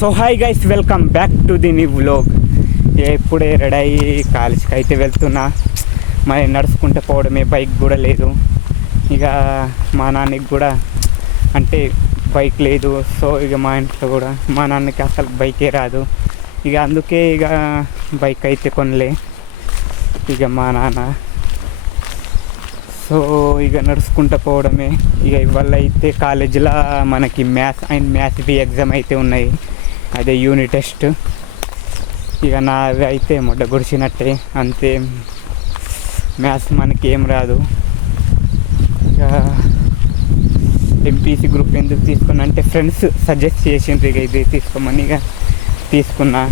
So hi guys, welcome back to the new vlog. ఇప్పుడే ready అయ్యి కాలేజ్కి అయితే వెళ్తున్నా. మరి నడుచుకుంటూ పోవడమే, బైక్ కూడా లేదు. ఇక మా నాన్నకి కూడా అంటే బైక్ లేదు. సో ఇక మా ఇంట్లో కూడా మా నాన్నకి అసలు బైకే రాదు. ఇక అందుకే ఇక బైక్ అయితే కొనలే ఇక మా నాన్న. సో ఇక నడుచుకుంటూ పోవడమే. ఇక ఇవాళ అయితే కాలేజీలో మనకి మ్యాథ్స్ బి ఎగ్జామ్ అయితే ఉన్నాయి. అదే యూనిట్ టెస్ట్. ఇక నావి అయితే మొడ్డ గుడిచినట్టే, అంతే. మ్యాథ్స్ మనకి ఏం రాదు. ఇక ఎంపీసీ గ్రూప్ ఎందుకు తీసుకున్నా అంటే ఫ్రెండ్స్ సజెస్ట్ చేసిండ్రు ఇక ఇది తీసుకోమని. ఇక తీసుకున్నా.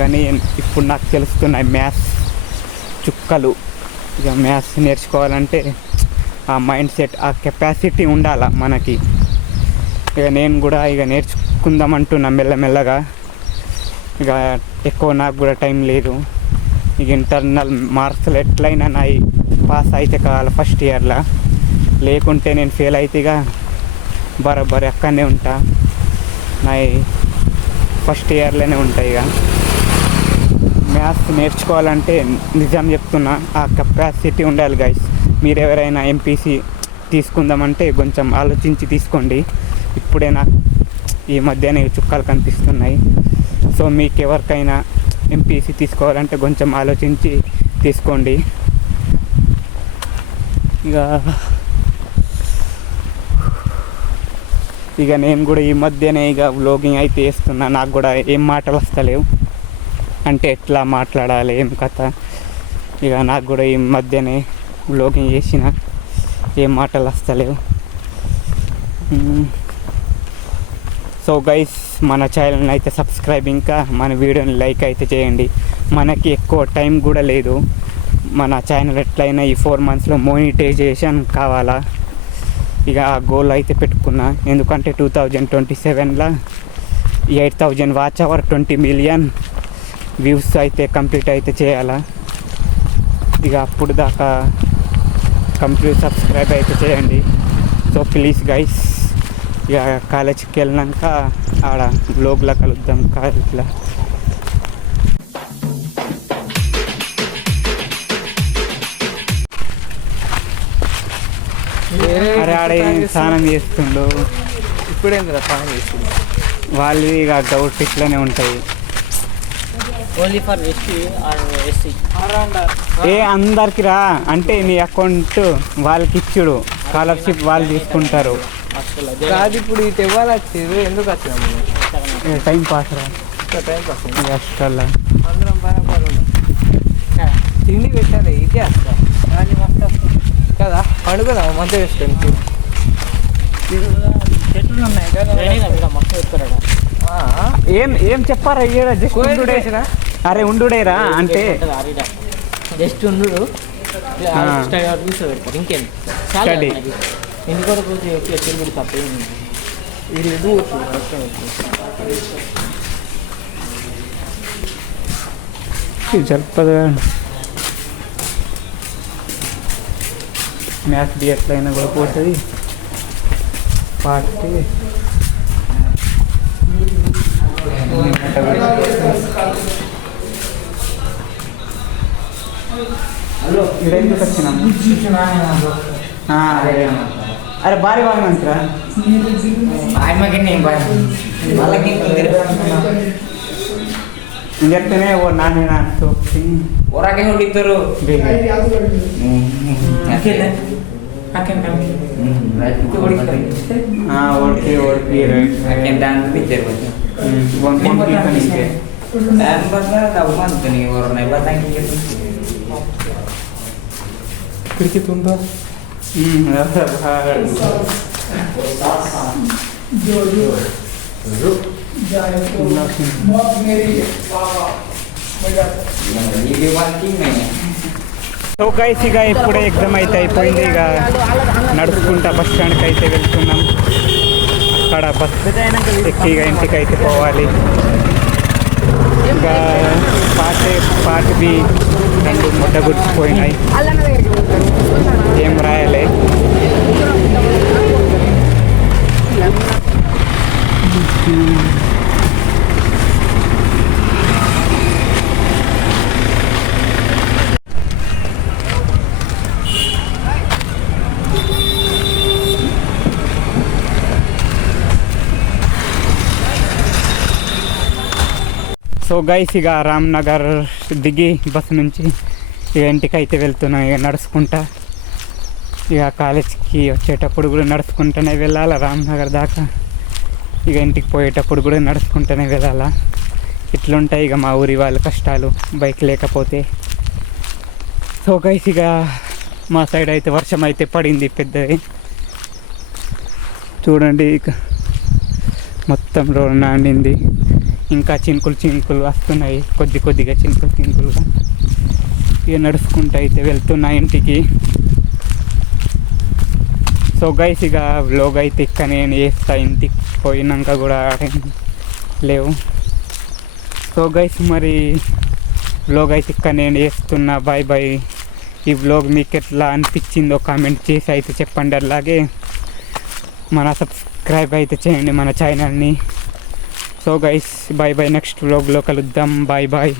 కానీ ఇప్పుడు నాకు తెలుస్తున్నాయి మ్యాథ్స్ చుక్కలు. ఇక మ్యాథ్స్ నేర్చుకోవాలంటే ఆ మైండ్ సెట్, ఆ కెపాసిటీ ఉండాలి మనకి. ఇక నేను కూడా ఇక నేర్చుకుందామంటున్నా మెల్లమెల్లగా. ఇక ఎక్కువ నాకు కూడా టైం లేదు. ఇక ఇంటర్నల్ మార్క్స్లో ఎట్లయినా నా పాస్ అయితే కావాలి ఫస్ట్ ఇయర్లో. లేకుంటే నేను ఫెయిల్ అయితే ఇక బరాబర్ అక్కడనే ఉంటా. నా ఫస్ట్ ఇయర్లోనే ఉంటాయి. ఇక మ్యాథ్స్ నేర్చుకోవాలంటే నిజం చెప్తున్నా, ఆ కెపాసిటీ ఉండాలి గైస్. మీరు ఎవరైనా ఎంపీసీ తీసుకుందామంటే కొంచెం ఆలోచించి తీసుకోండి. ఇప్పుడే నాకు ఈ మధ్యనే చుక్కలు కనిపిస్తున్నాయి. సో మీకు ఎవరికైనా ఎంపీసీ తీసుకోవాలంటే కొంచెం ఆలోచించి తీసుకోండి. ఇక నేను కూడా ఈ మధ్యనే ఇక వ్లాగింగ్ అయితే వేస్తున్నా. నాకు కూడా ఏం మాటలు వస్తలేవు, అంటే ఎట్లా మాట్లాడాలి ఏం కథ. ఇక నాకు కూడా ఈ మధ్యనే వ్లాగింగ్ చేసిన, ఏం మాటలు వస్తలేవు. సో గైస్, మన ఛానల్ని అయితే సబ్స్క్రైబ్, ఇంకా మన వీడియోని లైక్ అయితే చేయండి. మనకి ఎక్కువ టైం కూడా లేదు. మన ఛానల్ ఎట్లయినా ఈ 4 monthsలో మోనిటైజేషన్ కావాలా. ఇక ఆ గోల్ అయితే పెట్టుకున్నా. ఎందుకంటే 2027లో 8,000 వాచ్ అవర్, 20 million వ్యూస్ అయితే కంప్లీట్ అయితే చేయాలా. ఇక అప్పుడు దాకా కంప్లీట్ సబ్స్క్రైబ్ అయితే చేయండి. So please guys. ఇక కాలేజీకి వెళ్ళినాక ఆడ వ్లాగ్లో కలుద్దాం కాలేజ్లో. అరే ఆడే స్నానం చేస్తుండు. ఇప్పుడేంద్ర స్నానం చేస్తుండు. వాళ్ళు ఇక డౌట్ ఇట్లనే ఉంటాయి. Only for ST or SC అందరికి రా అంటే నీ అకౌంట్ వాళ్ళకి ఇచ్చుడు, స్కాలర్షిప్ వాళ్ళు తీసుకుంటారు. కాదు, ఇప్పుడు ఇటు ఇవ్వాలి వచ్చేది. ఎందుకు వచ్చినాము? టైం పాస్ రా, టైం పాస్ అసలు అందరం బరాబర్ ఉన్నాం. తిండి పెట్టాలి, ఇదే వస్తా కదా. పండుగదాం మంచిగా వేసుకొని. చెట్లు ఉన్నాయి కదా, మస్తు చెప్తారా. ఏం చెప్పారా? జస్ట్ ఉండుడేరా. అరే ఉండుడేరా అంటే జస్ట్ ఉండు. పెడతారు ఇంకేం స్టడీ. ఎందుకొరకు తిరుగుడు తప్ప వీళ్ళు చెప్పదా. మ్యాథ్స్ బి ఎట్లయినా కూడా పోతుంది. పార్టీ ఇక్కడ ఎందుకు వచ్చినాము? అరే భారీ వాళ్ళంటరా చెప్తేనే ఓ నాన్న ಹೊರಗೆ ಹೊಡಿತಾರು ಓಡ್ತಿ ಓಡ್ತಿ ಕಿಟಕಿ ತುಂಬ సో గైస్, ఇక ఇప్పుడే ఎగ్జామ్ అయితే అయిపోయింది. ఇక నడుచుకుంటా బస్ స్టాండ్కి అయితే వెళ్తున్నాం. అక్కడ బస్ ఎక్కి ఇక ఇంటికి అయితే పోవాలి. ఇక పార్ట్ బి 2 ముద్ద గుర్చిపోయినాయి. ఏం రాయాలి? సో గైస్ ఇక రామ్నగర్ దిగి బస్సు నుంచి ఇక ఇంటికి అయితే వెళ్తున్నాం ఇక నడుచుకుంటా. ఇక కాలేజ్కి వచ్చేటప్పుడు కూడా నడుచుకుంటూనే వెళ్ళాలా రామ్నగర్ దాకా. ఇక ఇంటికి పోయేటప్పుడు కూడా నడుచుకుంటూనే వెళ్ళాలా. ఇట్లుంటాయి ఇక మా ఊరి వాళ్ళ కష్టాలు బైక్ లేకపోతే. సో గైస్ ఇక మా సైడ్ అయితే వర్షం అయితే పడింది పెద్దది. చూడండి ఇక మొత్తం రోడ్ నాండింది. ఇంకా చినుకులు వస్తున్నాయి, కొద్దిగా చినుకులుగా. ఇక నడుచుకుంటూ అయితే వెళ్తున్నా ఇంటికి. సో గైస్ ఇక వ్లాగ్ అయితే ఇక్కడ నేను చేస్తా, ఇంటికి పోయినాక కూడా లేవు. సో గైస్ మరి వ్లాగ్ అయితే ఇక్కడ నేను చేస్తున్నా. Bye bye. ఈ వ్లాగ్ మీకు ఎట్లా అనిపించిందో కామెంట్ చేసి అయితే చెప్పండి. అలాగే మన సబ్స్క్రైబ్ అయితే చేయండి మన ఛానల్ని. So guys bye bye, next వ్లాగ్లో కలుద్దాం. Bye bye.